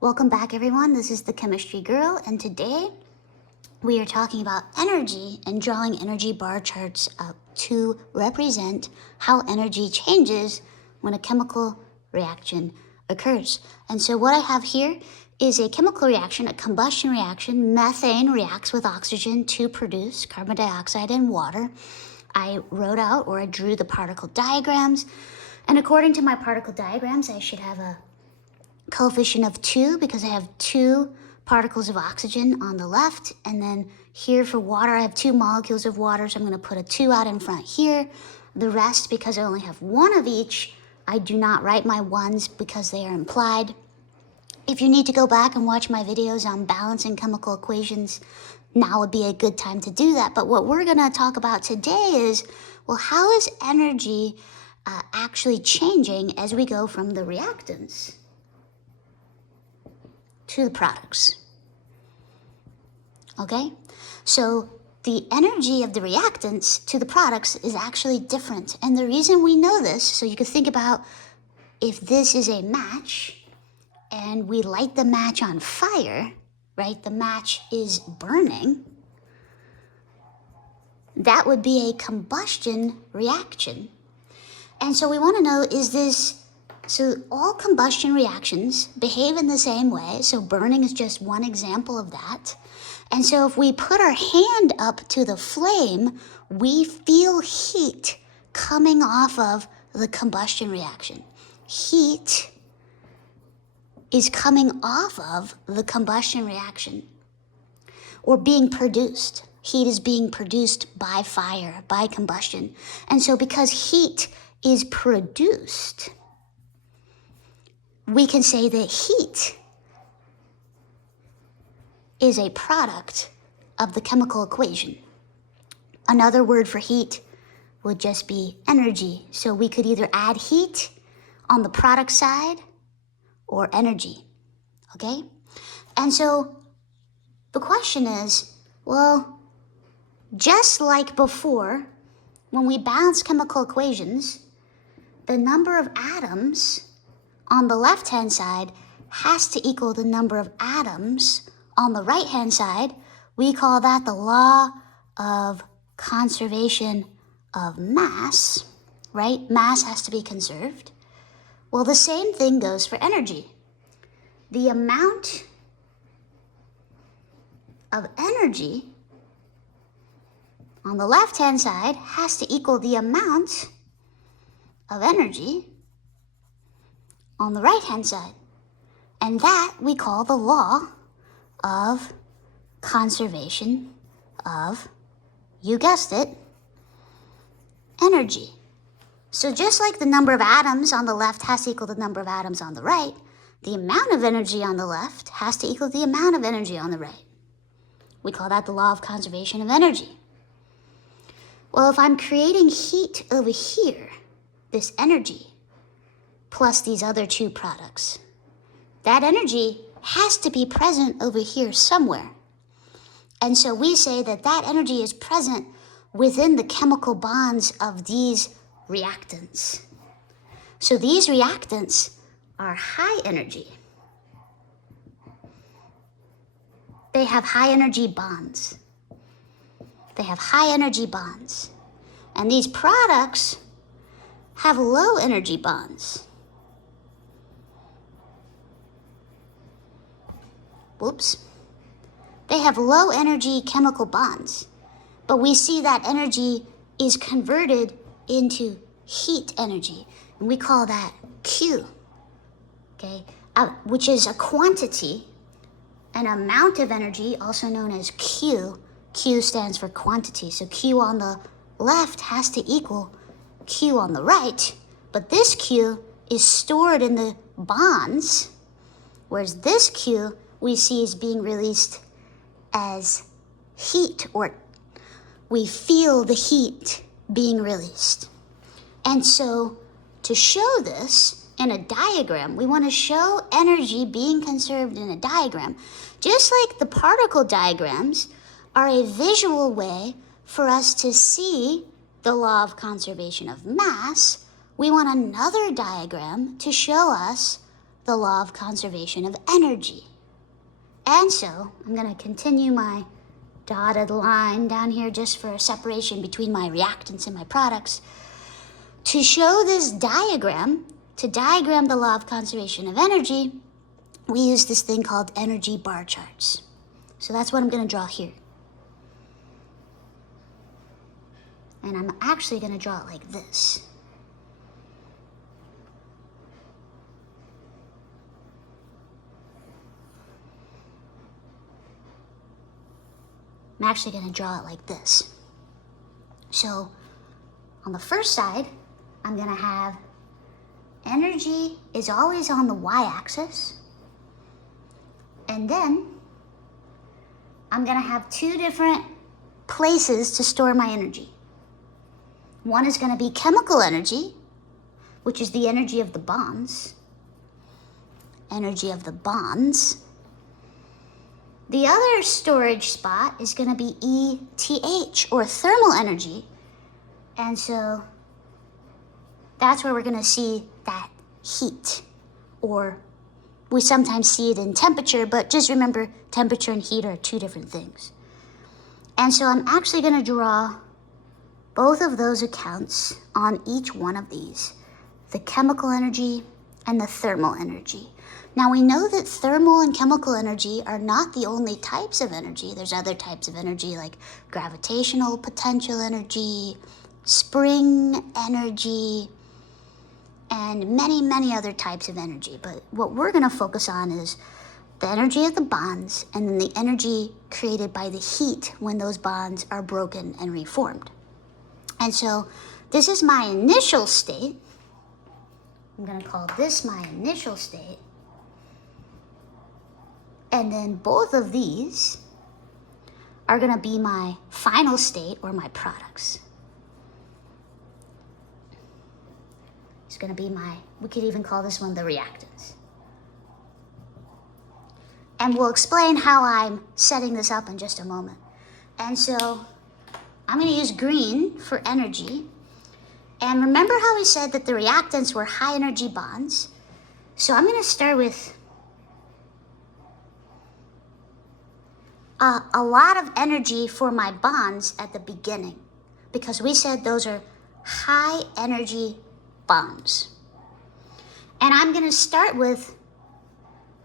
Welcome back, everyone. This is the Chemistry Girl, and today we are talking about energy and drawing energy bar charts up to represent how energy changes when a chemical reaction occurs. And so what I have here is a chemical reaction, a combustion reaction. Methane reacts with oxygen to produce carbon dioxide and water. I wrote out, or I drew, the particle diagrams, and according to my particle diagrams, I should have a coefficient of 2 because I have 2 particles of oxygen on the left, and then here for water I have 2 molecules of water, so I'm going to put a 2 out in front here. The rest, because I only have 1 of each, I do not write my 1s because they are implied. If you need to go back and watch my videos on balancing chemical equations, now would be a good time to do that. But what we're going to talk about today is, well, how is energy actually changing as we go from the reactants to the products? Okay, so the energy of the reactants to the products is actually different. And the reason we know this, so you can think about if this is a match and we light the match on fire, right? The match is burning. That would be a combustion reaction. And so we want to know, is this, so all combustion reactions behave in the same way. So burning is just one example of that. And so if we put our hand up to the flame, we feel heat coming off of the combustion reaction. Heat is coming off of the combustion reaction or being produced. Heat is being produced by fire, by combustion. And so because heat is produced, we can say that heat is a product of the chemical equation. Another word for heat would just be energy. So we could either add heat on the product side or energy, okay? And so the question is, well, just like before, when we balance chemical equations, the number of atoms on the left-hand side has to equal the number of atoms on the right-hand side. We call that the law of conservation of mass, right? Mass has to be conserved. Well, the same thing goes for energy. The amount of energy on the left-hand side has to equal the amount of energy on the right-hand side. And that we call the law of conservation of, you guessed it, energy. So just like the number of atoms on the left has to equal the number of atoms on the right, the amount of energy on the left has to equal the amount of energy on the right. We call that the law of conservation of energy. Well, if I'm creating heat over here, this energy, plus these other 2 products, that energy has to be present over here somewhere. And so we say that that energy is present within the chemical bonds of these reactants. So these reactants are high energy. They have high energy bonds. They have high energy bonds. And these products have low energy bonds. Whoops. They have low energy chemical bonds, but we see that energy is converted into heat energy, and we call that Q, okay, which is a quantity, an amount of energy, also known as Q. Q stands for quantity, so Q on the left has to equal Q on the right, but this Q is stored in the bonds, whereas this Q we see is being released as heat, or we feel the heat being released. And so to show this in a diagram, we want to show energy being conserved in a diagram. Just like the particle diagrams are a visual way for us to see the law of conservation of mass, we want another diagram to show us the law of conservation of energy. And so I'm going to continue my dotted line down here just for a separation between my reactants and my products. To show this diagram, to diagram the law of conservation of energy, we use this thing called energy bar charts. So that's what I'm going to draw here. And I'm actually going to draw it like this. I'm actually going to draw it like this. So on the first side, I'm going to have energy is always on the y-axis. And then I'm going to have two different places to store my energy. One is going to be chemical energy, which is the energy of the bonds. Energy of the bonds. The other storage spot is going to be ETH, or thermal energy. And so that's where we're going to see that heat, or we sometimes see it in temperature, but just remember temperature and heat are two different things. And so I'm actually going to draw both of those accounts on each one of these, the chemical energy and the thermal energy. Now we know that thermal and chemical energy are not the only types of energy. There's other types of energy like gravitational potential energy, spring energy, and many, many other types of energy. But what we're going to focus on is the energy of the bonds and then the energy created by the heat when those bonds are broken and reformed. And so this is my initial state. I'm going to call this my initial state. And then both of these are going to be my final state, or my products. It's going to be we could even call this one the reactants. And we'll explain how I'm setting this up in just a moment. And so I'm going to use green for energy. And remember how we said that the reactants were high energy bonds? So I'm going to start with a lot of energy for my bonds at the beginning, because we said those are high energy bonds. And I'm going to start with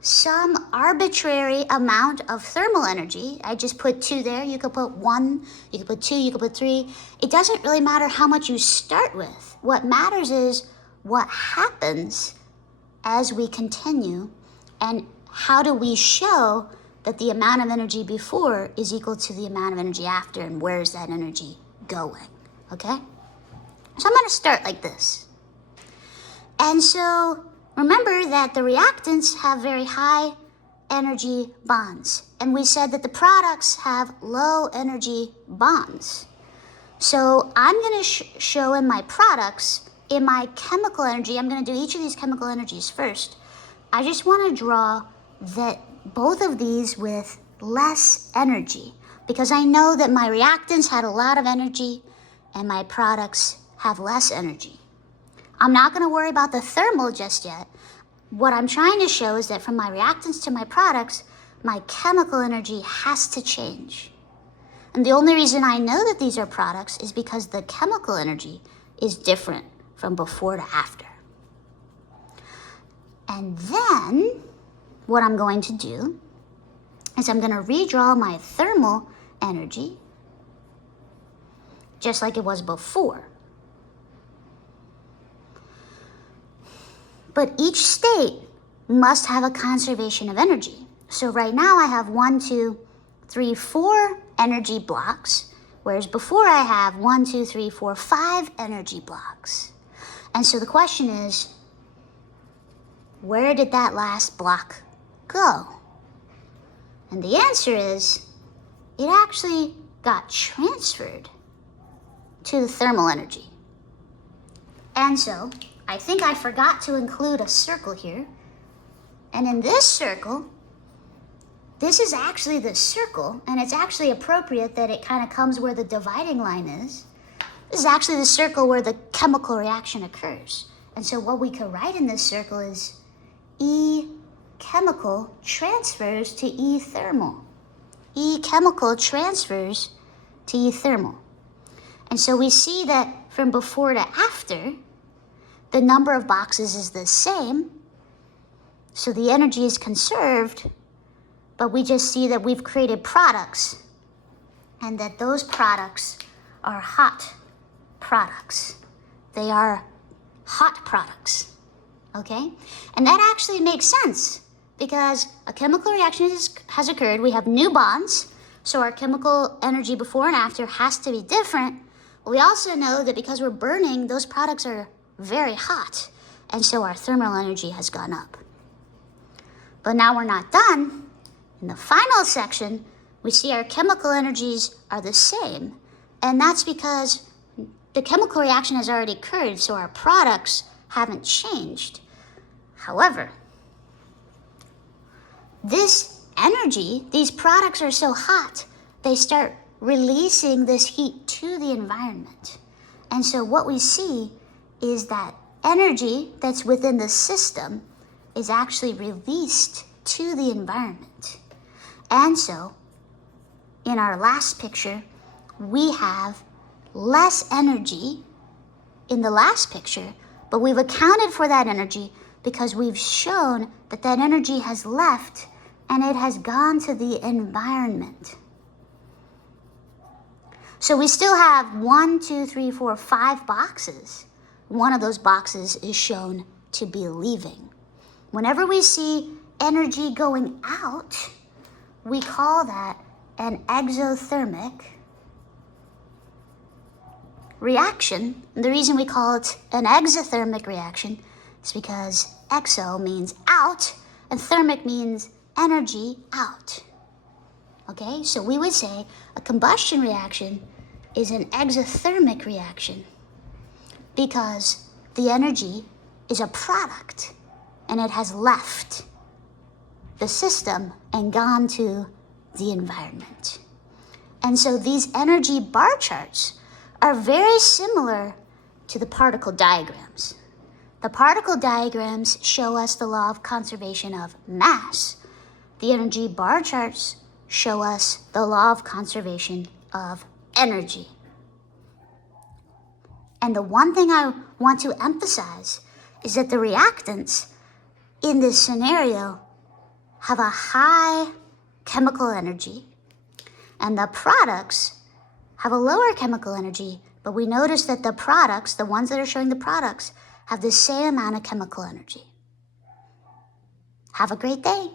some arbitrary amount of thermal energy. I just put 2 there. You could put 1, you could put 2, you could put 3. It doesn't really matter how much you start with. What matters is what happens as we continue, and how do we show that the amount of energy before is equal to the amount of energy after, and where is that energy going, okay? So I'm going to start like this. And so remember that the reactants have very high energy bonds, and we said that the products have low energy bonds. So I'm going to show in my products, in my chemical energy, I'm going to do each of these chemical energies first. I just want to draw that both of these with less energy, because I know that my reactants had a lot of energy and my products have less energy. I'm not going to worry about the thermal just yet. What I'm trying to show is that from my reactants to my products, my chemical energy has to change. And the only reason I know that these are products is because the chemical energy is different from before to after. And then what I'm going to do is I'm going to redraw my thermal energy just like it was before. But each state must have a conservation of energy. So right now I have 1, 2, 3, 4 energy blocks, whereas before I have 1, 2, 3, 4, 5 energy blocks. And so the question is, where did that last block go? And the answer is, it actually got transferred to the thermal energy. And so I think I forgot to include a circle here. And in this circle, this is actually the circle, and it's actually appropriate that it kind of comes where the dividing line is. This is actually the circle where the chemical reaction occurs. And so what we could write in this circle is E chemical transfers to E thermal. E chemical transfers to E thermal. And so we see that from before to after, the number of boxes is the same. So the energy is conserved, but we just see that we've created products and that those products are hot products. They are hot products, okay? And that actually makes sense because a chemical reaction has occurred. We have new bonds, so our chemical energy before and after has to be different. We also know that because we're burning, those products are very hot, and so our thermal energy has gone up. But now we're not done. In the final section, we see our chemical energies are the same, and that's because the chemical reaction has already occurred, so our products haven't changed. However, this energy, these products are so hot, they start releasing this heat to the environment. And so what we see is that energy that's within the system is actually released to the environment. And so, in our last picture, we have less energy in the last picture, but we've accounted for that energy because we've shown that that energy has left and it has gone to the environment. So we still have 5 boxes. One of those boxes is shown to be leaving. Whenever we see energy going out, we call that an exothermic reaction. And the reason we call it an exothermic reaction is because exo means out and thermic means energy out. Okay, so we would say a combustion reaction is an exothermic reaction because the energy is a product and it has left the system and gone to the environment. And so these energy bar charts are very similar to the particle diagrams. The particle diagrams show us the law of conservation of mass. The energy bar charts show us the law of conservation of energy. And the one thing I want to emphasize is that the reactants in this scenario have a high chemical energy, and the products have a lower chemical energy, but we notice that the products, the ones that are showing the products, have the same amount of chemical energy. Have a great day.